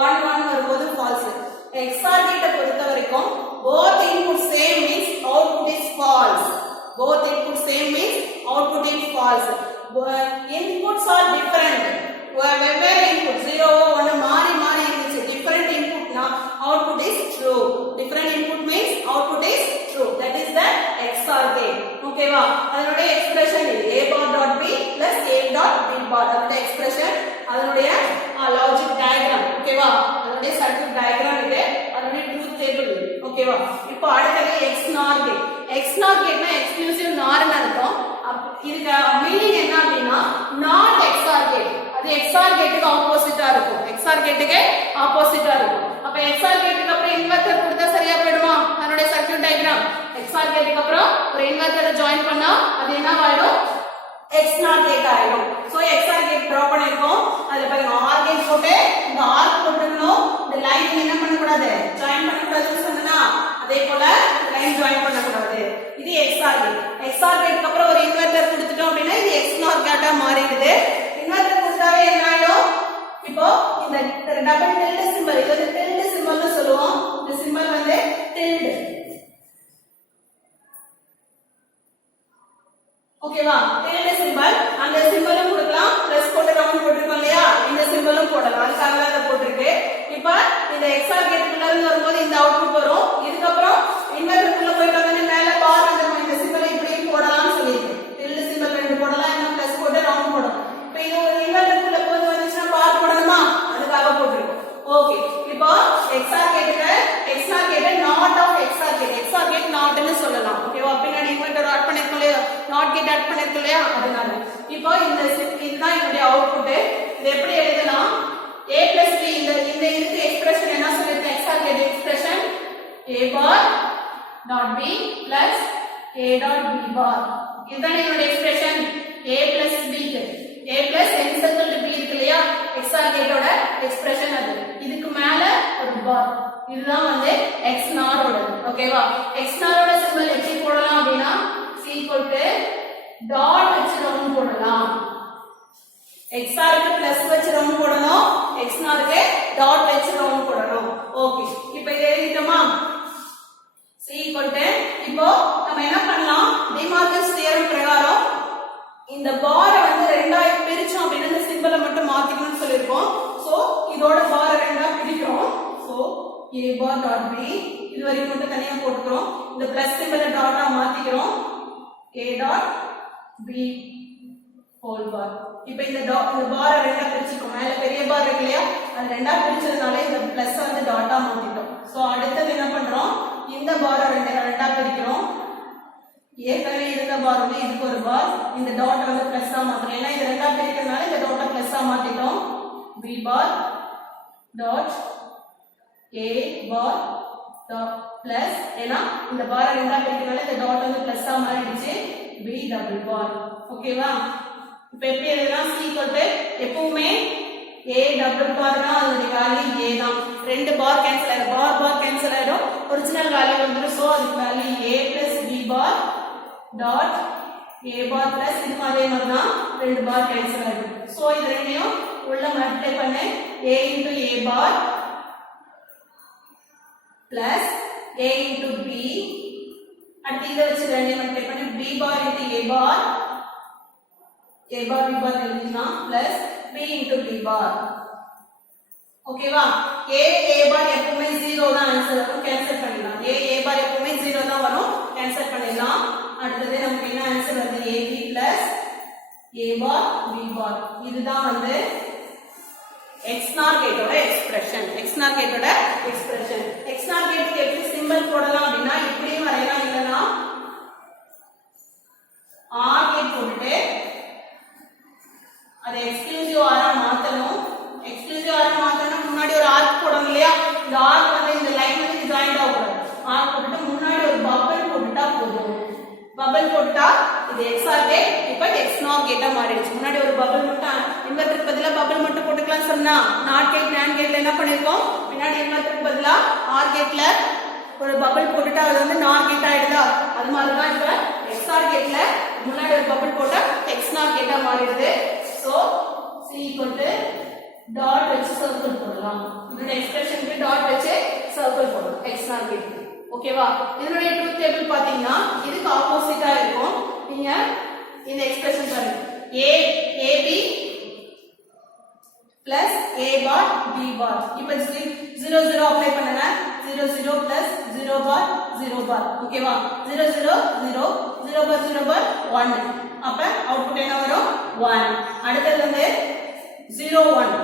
1 1 வரும்போது false XOR கேட்டை பொறுத்த வரைக்கும் both input same means output is false both input same means output is false inputs are different வெவ்வேறு input 0 1 மாறி மாறி இருந்துச்சு different input na output is true different input means output is true that is the XOR gate ஓகேவா அதனுடைய expression இது a bar dot b plus a dot b bar அதனுடைய expression அதனுடைய logic diagram ஓகேவா அதனுடைய சர்க்யூட் டயகிராம் இது அதனுடைய truth table ஓகேவா இப்போ அடுத்தது XNOR gate XNOR gateனா எக்ஸ்க்ளூசிவ் NOR ன்னு அர்த்தம் இதுக்கு மீனிங் என்ன அப்படினா not XOR gate அது XOR கேட்டுக்கு ஆப்போசிட்டா இருக்கும் XOR கேட்டுக்கு ஆப்போசிட்டா இருக்கும் அப்ப XOR கேட்டுக்கு அப்புறம் இன்வெர்ட்டர் கொடுத்தா சரியா போய்டுமா அதனுடைய சர்க்யூட் டயகிராம் XOR கேட்டுக்கு அப்புறம் ஒரு இன்வெர்ட்டரை ஜாயின் பண்ணா அது என்ன ஆயிடும் XNOR கேட் ஆயிடும் சோ XOR கேட் டிரா பண்ணிருக்கோம் அதுல பாருங்க OR கேட் போட்டு இந்த ஆர்க் போட்டுறணும் இந்த லைன் என்ன பண்ண கூடாது ஜாயின் பண்ண கூடாதுன்னு சொன்னனா அதே போல லைன் ஜாயின் பண்ண கூடாது இது XOR கேட் XOR கேட்க்கு அப்புறம் ஒரு இன்வெர்ட்டர் கொடுத்துட்டோம் அப்படினா இது XNOR கேட்டா மாறிடுது இன்வெர்ட்டர் கொடுத்தாவே என்ன ஆயிடும் இப்போ இந்த டபுள் டில்ட் சிம்பல் இது வந்து டில்ட் சிம்பல்னு சொல்லுவோம் இந்த சிம்பல் வந்து டில்ட் ஓகேவா டில்ட் சிம்பல் அந்த சிம்பலும் கொடுக்கலாம் பிளஸ் போட்டு ரவுண்ட் போட்டுருக்கோம் இல்லையா இந்த சிம்பலும் போடலாம் அதுக்காக தான் இத போட்டுருக்கு இப்போ இந்த XOR கேட்டுக்குள்ள இருந்து வரும்போது இந்த அவுட்புட் வரும் இதுக்கு அப்புறம் இன்வெர்ட்டருக்குள்ள போயிட்டு வந்து மேல பார் வந்து இந்த சிம்பலை இப்படியும் போடலாம்னு சொல்லிருக்கேன் டில்ட் சிம்பல் ரெண்டு போடலாம் இன்னும் பிளஸ் போட்டு ரவுண்ட் போடலாம் இப்போ இது ஒரு இன்வெர்ட்டருக்குள்ள போய் வந்துச்சுனா பார் போடணுமா அதுக்காக போட்டுருக்கோம் ஓகே இப்போ XOR gate not of XOR gate not ன்னு சொல்லலாம் ஓகேவா பின்னாடி இன்வெர்ட்டர் ஆட் பண்ணிருக்கோம் இல்லையா நாட் கேட் ஆட் பண்ணிருக்கோம் இல்லையா அதனால இப்போ இந்த இதுதான் இதோட அவுட்புட் இது எப்படி எழுதலாம் a plus b இந்த இதுக்கு எக்ஸ்பிரஷன் என்ன சொல்லிருக்கேன் XOR gate expression a bar dot b plus a dot b bar இதுதான் இதோட எக்ஸ்பிரஷன் a plus b க்கு a plus n circle b இருக்கு இல்லையா XOR கேட்டோட எக்ஸ்பிரஷன் அது இதுக்கு மேல ஒரு பார் இதுதான் வந்து XNOR ஓட ஓகேவா XNOR ஓட சிம்பல் எப்படி போடலாம் அப்படினா டாட் வச்சு ரவுண்ட் போடலாம் XOR க்கு பிளஸ் வச்சு ரவுண்ட் போடணும் XNOR க்கு டாட் வச்சு ரவுண்ட் போடணும் ஓகே இப்போ இத எழுதிட்டோமா இப்போ நம்ம என்ன பண்ணலாம் டிமார்கன்ஸ் தியரம் பிரகாரம் இந்த பார வந்து ரெண்டா பிரிச்சோம் அப்படினா இந்த சிம்பலை மட்டும் மாத்திக்கணும்னு சொல்லிருக்கோம் சோ இதோட பார ரெண்டா பிரிக்கிறோம் so a bar dot b இது வரைக்கும் மட்டும் தனியா போட்டுறோம் இந்த பிளஸ் சிம்பலை டாட்டா மாத்திக்கிறோம் a dot b whole bar இப்போ இந்த பார ரெண்டா பிரிச்சிருக்கோம் மேல பெரிய பார் இருக்கு இல்லையா அது ரெண்டா பிரிச்சதுனால இந்த பிளஸ் வந்து டாட்டா மாத்திட்டோம் சோ அடுத்து என்ன பண்றோம் இந்த பார ரெண்டா பிரிக்கிறோம் ஏற்கனவே இருந்த பார் வந்து இதுக்கு ஒரு பார் இந்த டாட் வந்து பிளஸ் ஆ மாத்தணும் ஏன்னா இது ரெண்டா பிரிக்கிறதுனால இந்த டாட்டை plus ah மாத்திட்டோம் b bar dot a bar dot plus ஏன்னா இந்த பார ரெண்டா பிரிக்கிறதுனால இந்த டாட் வந்து பிளஸ் ஆ மாறிடுச்சு b double bar ஓகேவா இப்போ எப்படி எழுதலாம் c equal to எப்பவுமே a டபுள் பார்னா அதோட வேல்யூ a தான் ரெண்டு பார் கேன்சல் ஆயிடும் பார் கேன்சல் ஆயிடும் ஒரிஜினல் வேல்யூ வந்துரும் சோ அதுக்கு value a plus b bar dot a bar plus இது அதே மாதிரி தான் ரெண்டு பார் கேன்சல் ஆயிடும் சோ இது ரெண்டையும் உள்ள மல்டிப்ளை பண்ணு a into a bar plus a into b அடுத்து இத வச்சு ரெண்டையும் மல்டிப்ளை பண்ணு b bar into a bar b bar எழுதிக்கலாம் plus b into b bar ஓகேவா a bar எப்பவுமே 0 தான் ஆன்சர் வரும் கேன்சல் பண்ணிடலாம் a bar எப்பவுமே 0 தான் வரும் கேன்சல் பண்ணிடலாம் அடுத்து நமக்கு என்ன ஆன்சர் வருது ab plus a bar b bar இதுதான் வந்து XNOR கேட்டோட எக்ஸ்பிரஷன் XNOR கேட்டோட எக்ஸ்பிரஷன் XNOR கேட்டுக்கு எப்படி சிம்பல் போடலாம் அப்படினா இப்படியே வரையலாம் இல்லனா OR கேட் போட்டுட்டு அதை எக்ஸ்க்ளூசிவ் ஆரா மாத்தணும் எக்ஸ்க்ளூசிவ் ஆரா மாத்தணும் முன்னாடி ஒரு ஆர்க் போடணும் இல்லையா இந்த ஆர்க் வந்து இந்த லைன் வந்து ஜாயிண்ட் ஆகும் ஆர்க் போட்டுட்டு முன்னாடி ஒரு பபிள் போட்டுட்டா போதும் பபிள் போட்டா இது XOR கேட் இப்போ XNOR கேட்டா மாறிடுச்சு முன்னாடி ஒரு பபிள் மட்டும் இன்வெர்ட்டருக்கு பதிலா பபிள் மட்டும் போட்டுக்கலாம் சொன்னா நாட் கேட் NAND கேட்ல என்ன பண்ணிருக்கோம் முன்னாடி இன்வெர்ட்டருக்கு பதிலா OR கேட்ல ஒரு பபிள் போட்டுட்டா அது வந்து NOR கேட் ஆயிடுதா அது மாதிரி தான் இப்ப XOR கேட்ல முன்னாடி ஒரு பபிள் போட்டா XNOR கேட்டா மாறிடுது so c equal to dot வச்சு சர்க்கிள் போடலாம் இதோட எக்ஸ்பிரஷனுக்கு டாட் வச்சு சர்க்கிள் போடலாம் XNOR கேட் ஓகேவா இதனுடைய ட்ரூத் டேபிள் பாத்தீங்கன்னா இதுக்கு ஆப்போசிட்டா இருக்கும் நீங்க இந்த எக்ஸ்பிரஷன் பாருங்க ab plus a bar b bar இப்போ 0 0 அப்ளை பண்ணுங்க 0 0 plus 0 bar 0 bar ஓகேவா 0 0 0 0 bar 0 bar 1 அப்ப அவுட்புட் என்ன வரும் 1 அடுத்து வந்து 0 1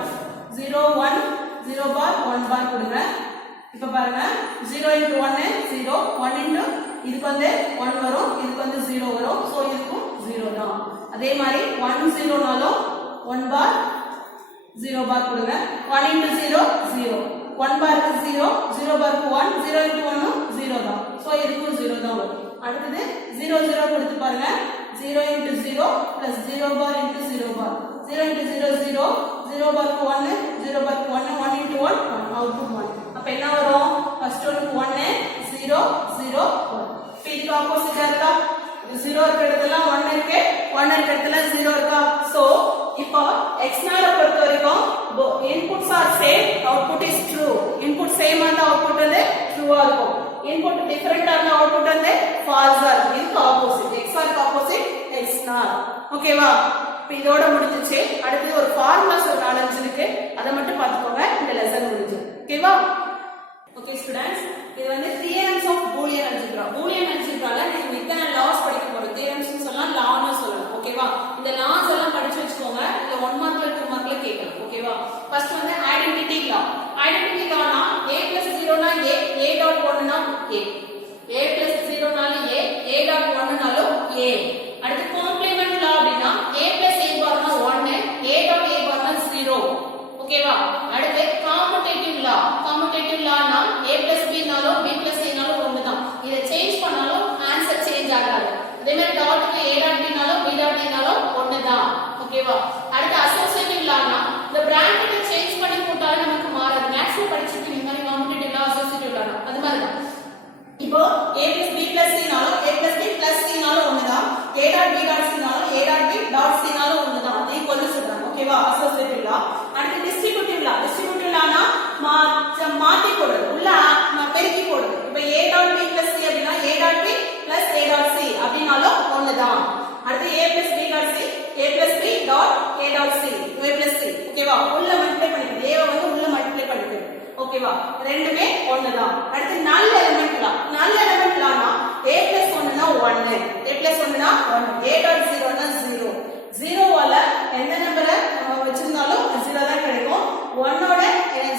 0 1 0 bar 1 bar கொடுங்க இப்ப பாருங்க 0 into 1 0 1 into இதுக்கு வந்து 1 வரும் இதுக்கு வந்து 0 வரும் சோ இதுக்கும் 0 தான் அதே மாதிரி 1 0 நாலும் 1 bar 0 bar கொடுங்க 1 into 0 0 1 bar க்கு 0 0 bar க்கு 1 0 into 1 0 தான் சோ இதுக்கும் 0 தான் வரும் அடுத்து 0 0 கொடுத்து பாருங்க 0 into 0 plus 0 bar into 0 bar 0 into 0 0 0 bar க்கு 1 0 bar க்கு 1 1 into 1 1 அவுட்புட் 1 அப்ப என்ன வரும் ஃபர்ஸ்ட் ஒன்க்கு 1 0 0 1 இப்போ இதுக்கு ஆப்போசிட்டா இருக்கா இது 0 இருக்க இடத்துல 1 இருக்கு 1 இருக்க இடத்துல 0 இருக்கா சோ இப்போ XNOR பொறுத்த வரைக்கும் inputs are same output is true input same ஆன output வந்து true ஆ இருக்கும் input different ஆன output வந்து false ஆ இருக்கும் இதுக்கு ஆப்போசிட் XOR க்கு ஆப்போசிட் XNOR ஓகேவா இப்போ இதோட முடிஞ்சிச்சு அடுத்து ஒரு ஃபார்முலாஸ் ஒரு 4 இருக்கு அத மட்டும் பாத்துக்கோங்க இந்த லெசன் முடிஞ்சு ஓகேவா ஓகே ஸ்டூடண்ட்ஸ் இது வந்து தியரம்ஸ் ஆஃப் பூலியன் அல்ஜிப்ரால நீங்க இத்தனை லாஸ் படிக்க போறோம் தியரம்ஸ் சொல்லலாம் லான்னு சொல்லலாம் ஓகேவா இந்த லாஸ் எல்லாம் படிச்சு வச்சுக்கோங்க இல்ல 1 மார்க்ல 2 மார்க்ல கேட்கலாம் ஓகேவா ஃபர்ஸ்ட் வந்து ஐடென்டிட்டி லானா a plus 0 னா a dot 1 னா a plus 0 னால a dot 1 னாலும் a அடுத்து காம்ப்ளிமென்ட் லா அப்படினா a plus a bar னா 1 a dot a bar னா 0 ஓகேவா அடுத்து commutative Lana a plus b னாலும் b plus c னாலும் ஒண்ணு தான் இத சேஞ்ச் பண்ணாலும் ஆன்சர் சேஞ்ச் ஆகாது அதே மாதிரி டாட்க்கு a dot b னாலும் b dot c னாலும் ஒண்ணு தான் ஓகேவா அடுத்து அசோசியேட்டிவ் லானா இந்த பிராக்கெட்டை சேஞ்ச் பண்ணி போட்டாலே நமக்கு மாறாது மேக்ஸ்ல படிச்சிருக்கீங்க இந்த மாதிரி காமுடேட்டிவ் லா அசோசியேட்டிவ் லானா அது மாதிரி தான் இப்போ a plus b plus c னாலும் a plus b plus c னாலும் ஒண்ணு தான் a dot b dot c னாலும் a dot b dot c னாலும் ஒண்ணு தான் அதே போல சொல்றாங்க ஓகேவா அசோசியேட்டிவ் லா அடுத்து டிஸ்ட்ரிபியூட்டிவ் லானா மாத்தி போடுறது உள்ள பெருக்கி போடுறது இப்போ a dot b plus c அப்படினா a dot b plus a dot c அப்படினாலும் ஒண்ணு தான் அடுத்து a plus b dot c a plus b dot a dot c a plus c ஓகேவா உள்ள மல்டிப்ளை பண்ணிக்கிறது a வந்து உள்ள மல்டிப்ளை பண்ணிக்கிறது ஓகேவா ரெண்டுமே ஒண்ணு தான் அடுத்து நல் எலிமெண்ட் லானா a plus 1 னா 1 a plus 1 னா 1 a dot 0 னா 0 0வால எந்த நம்பரை வச்சிருந்தாலும் 0 தான் கிடைக்கும் 1 ஓட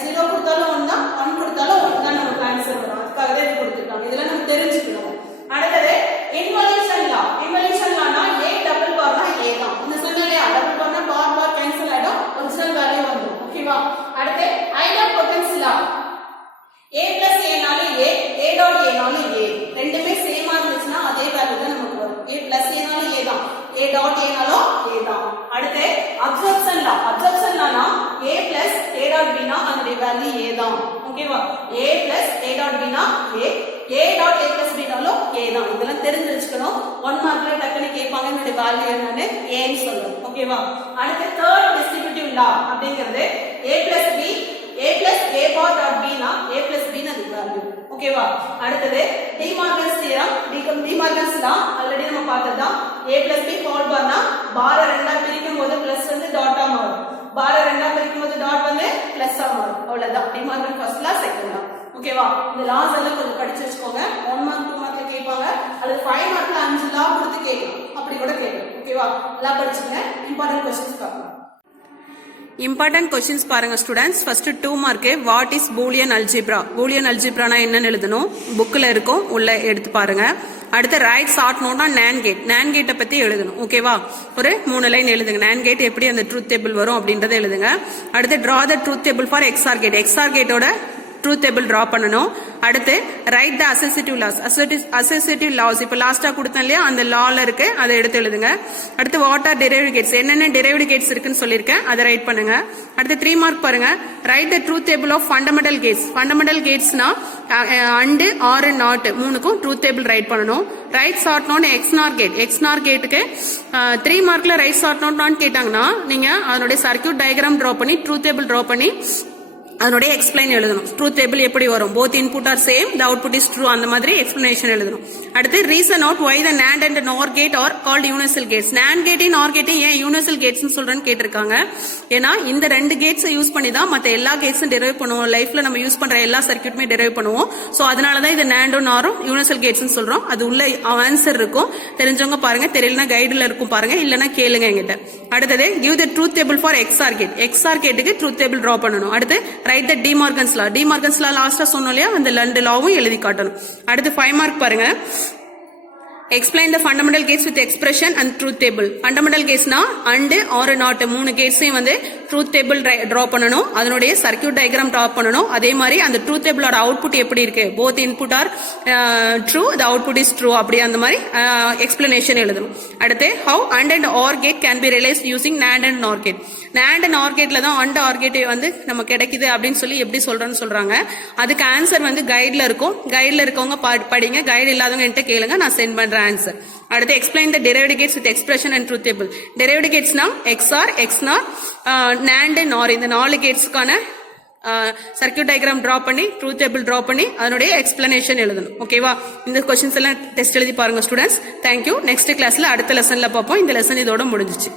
0 கொடுத்தாலும் 1 தான் 1 கொடுத்தாலும் 1 தான் நமக்கு ஆன்சர் வரும் அதுக்காக தான் இது கொடுத்திருக்காங்க இதெல்லாம் நம்ம தெரிஞ்சுக்கணும் அடுத்து involution Lana a double bar னா a தான் இந்த சொன்னலையா டபுள் பார்னா பார் கேன்சல் ஆயிடும் ஒரிஜினல் வேல்யூ வந்துரும் ஓகேவா அடுத்து identity law a plus a னாலும் a dot a னாலும் a ரெண்டுமே சேமா இருந்துச்சுனா அதே வேல்யூ தான் நமக்கு வரும் a plus a னாலும் a தான் a dot a அப்சர்ப்ஷன் லானா a plus a dot b னா அதனுடைய வேல்யூ a தான். ஓகேவா? a plus a dot b னா a dot a plus b னாலும் a தான். இதெல்லாம் தெரிஞ்சு வச்சுக்கணும். 1 மார்க்ல டக்குனு கேட்பாங்க இதனுடைய வேல்யூ என்னன்னு a ன்னு சொல்லணும். ஓகேவா? அடுத்து தேர்ட் டிஸ்ட்ரிபியூட்டிவ் லா அப்படிங்கிறது a plus b a plus a bar dot b னா a plus b னா அது வேல்யூ. ஓகேவா? அடுத்து de Morgan's theorem de Morgan's law already நம்ம பார்த்ததுதான். a plus b whole bar னா பார ரெண்டா பிரிக்கும்போது பிளஸ் வந்து டாட்டா மாறும். பார ரெண்டா பிரிக்கும்போது டாட் வந்து பிளஸ்ஸா மாறும். அவ்வளவுதான். De Morgan first law second law. ஓகேவா? இந்த லாஸ் எல்லாம் கொஞ்சம் படிச்சு வச்சுக்கோங்க. 1 மார்க் 2 மார்க்ல கேட்பாங்க. அல்லது 5 மார்க்ல 5 லா கொடுத்து கேட்கலாம். அப்படி கூட கேட்கலாம். ஓகேவா? எல்லாம் படிச்சுங்க. இம்பார்ட்டன்ட் क्वेश्चंस பார்க்கலாம். இம்பார்ட்டன்ட் क्वेश्चंस பாருங்க students. First 2 mark what is Boolean algebra. Boolean அல்ஜிப்ரானா என்னன்னு எழுதணும். புக்ல இருக்கும், உள்ள எடுத்து பாருங்க. அடுத்து ரைட் ஷார்ட் நோட்னா NAND கேட். NAND கேட்டை பத்தி எழுதணும். ஓகேவா? ஒரு 3 லைன் எழுதுங்க. NAND கேட் எப்படி அந்த ட்ரூத் டேபிள் வரும் அப்படின்றத எழுதுங்க. அடுத்து draw the truth table for XOR gate. XOR கேட்டோட ட்ரூத் டேபிள் டிரா பண்ணணும். அடுத்து write the associative laws. Associative laws இப்ப லாஸ்டா கொடுத்தேன் இல்லையா, அந்த லால இருக்கு, அதை எடுத்து எழுதுங்க. அடுத்து வாட் ஆர் டெரைவ்டு கேட்ஸ், என்னென்ன டெரைவ்டு கேட்ஸ் இருக்குன்னு சொல்லியிருக்கேன், அதை ரைட் பண்ணுங்க. அடுத்து 3 மார்க் பாருங்க. Write the truth table of fundamental gates. Fundamental கேட்ஸ்னா அண்டு ஆர் நாட் மூணுக்கும் ட்ரூத் டேபிள் ரைட் பண்ணணும். Write short note XNOR gate. XNOR கேட்டுக்கு 3 மார்க்ல ரைட் ஷார்ட் நோட் கேட்டாங்கன்னா நீங்க அதனுடைய சர்க்கியூட் டயக்ராம் டிரா பண்ணி ட்ரூத் டேபிள் டிரா பண்ணி அதனுடைய எக்ஸ்பிளைன் எழுதணும். ட்ரூத் டேபிள் எப்படி வரும், both input R same, the output is true, அந்த மாதிரி எக்ஸ்பிளனேஷன் எழுதணும். அடுத்து reason out why the NAND and NOR gate are called universal gates. NAND கேட்டையும் NOR கேட்டையும் ஏன் யூனிவர்சல் கேட்ஸ் சொல்றேன்னு கேட்டிருக்காங்க. ஏன்னா இந்த 2 கேட்ஸ் யூஸ் பண்ணி தான் மற்ற எல்லா கேட்ஸும் டெரைவ் பண்ணுவோம். லைஃப்ல நம்ம யூஸ் பண்ற எல்லா சர்க்கியூட்டுமே டெரைவ் பண்ணுவோம். சோ அதனாலதான் இது NAND-உம் NOR-உம் யூனிவர்சல் கேட்ஸ் சொல்றோம். அது உள்ள ஆன்சர் இருக்கும், தெரிஞ்சவங்க பாருங்க, தெரியலனா கைடுல இருக்கும் பாருங்க, இல்லனா கேளுங்க என்கிட்ட. அடுத்தது give the truth table for XOR gate. XOR கேட்டுக்கு ட்ரூத் டேபிள் டிரா பண்ணணும். அடுத்து write the De Morgan's law. D Morgan's law லாஸ்டா சொன்னோம் இல்லையா, அந்த 2 லாவும் எழுதி காட்டணும். அடுத்து 5 மார்க் பாருங்க. Explain the fundamental gates with expression and truth table. Fundamental gates na and or not 3 gates வந்து truth table draw பண்ணனும். அதனுடைய circuit diagram draw பண்ணனும். அதே மாதிரி அந்த truth table ஓட output எப்படி இருக்கு, both input are true, the output is true, அப்படி அந்த மாதிரி explanation எழுதணும். அடுத்து how and or gate can be realized using NAND and NOR gate. NAND and OR gateல தான் and OR gate வந்து நம்ம கிடைக்குது அப்படின்னு சொல்லி எப்படி சொல்றேன்னு சொல்றாங்க. அதுக்கு ஆன்சர் வந்து கைட்ல இருக்கும். கைட்ல இருக்கவங்க படிங்க, கைடு இல்லாதவங்க என்கிட்ட கேளுங்க, நான் சென்ட் பண்றேன் ஆன்சர். அடுத்து explain the derived gates with expression and truth table. Derived gates னா XOR, XNOR, NAND, NOR இந்த 4 கேட்ஸ்க்கான சர்க்கியூட் டயக்ராம் டிரா பண்ணி ட்ரூத் டேபிள் டிரா பண்ணி அதனுடைய எக்ஸ்பிளனேஷன் எழுதணும். ஓகேவா? இந்த क्वेश्चंस எல்லாம் டெஸ்ட் எழுதி பாருங்க ஸ்டூடண்ட்ஸ். தேங்க்யூ. நெக்ஸ்ட் கிளாஸ்ல அடுத்த லெசன்ல பார்ப்போம். இந்த லெசன் இதோட முடிஞ்சிச்சு.